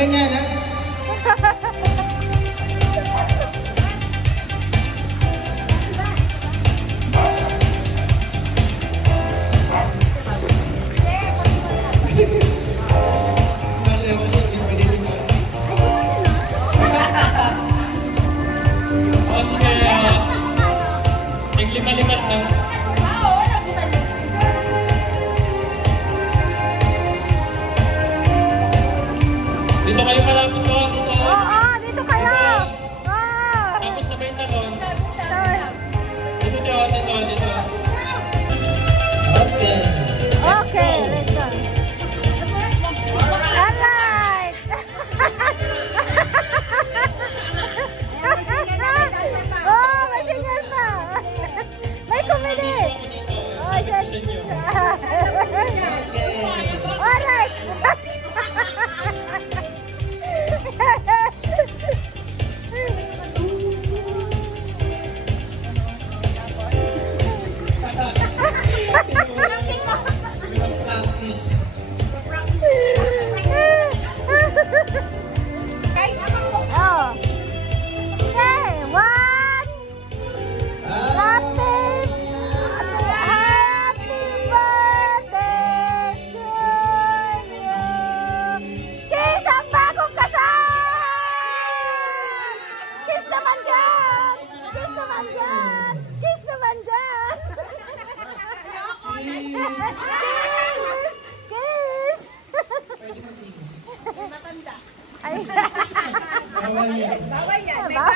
ganyan, ha? O sige, naglima-lima lang. Dito kayo malapit ko, dito. Oo, dito kayo. Dito. Oo. Tapos sabay talon. Dito. Okay. Let's go. Okay, let's go. Alright. Oh, may singer pa. May comedy. Oh, yes. Sa inyo. Alright. Practice. Oh. Okay, one. Happy birthday to you. Kiss ang bagong kasal! Kiss naman dyan! Kiss naman dyan! Kiss naman dyan! Kiss! Kiss! Ay. Bawal yan. Bawal.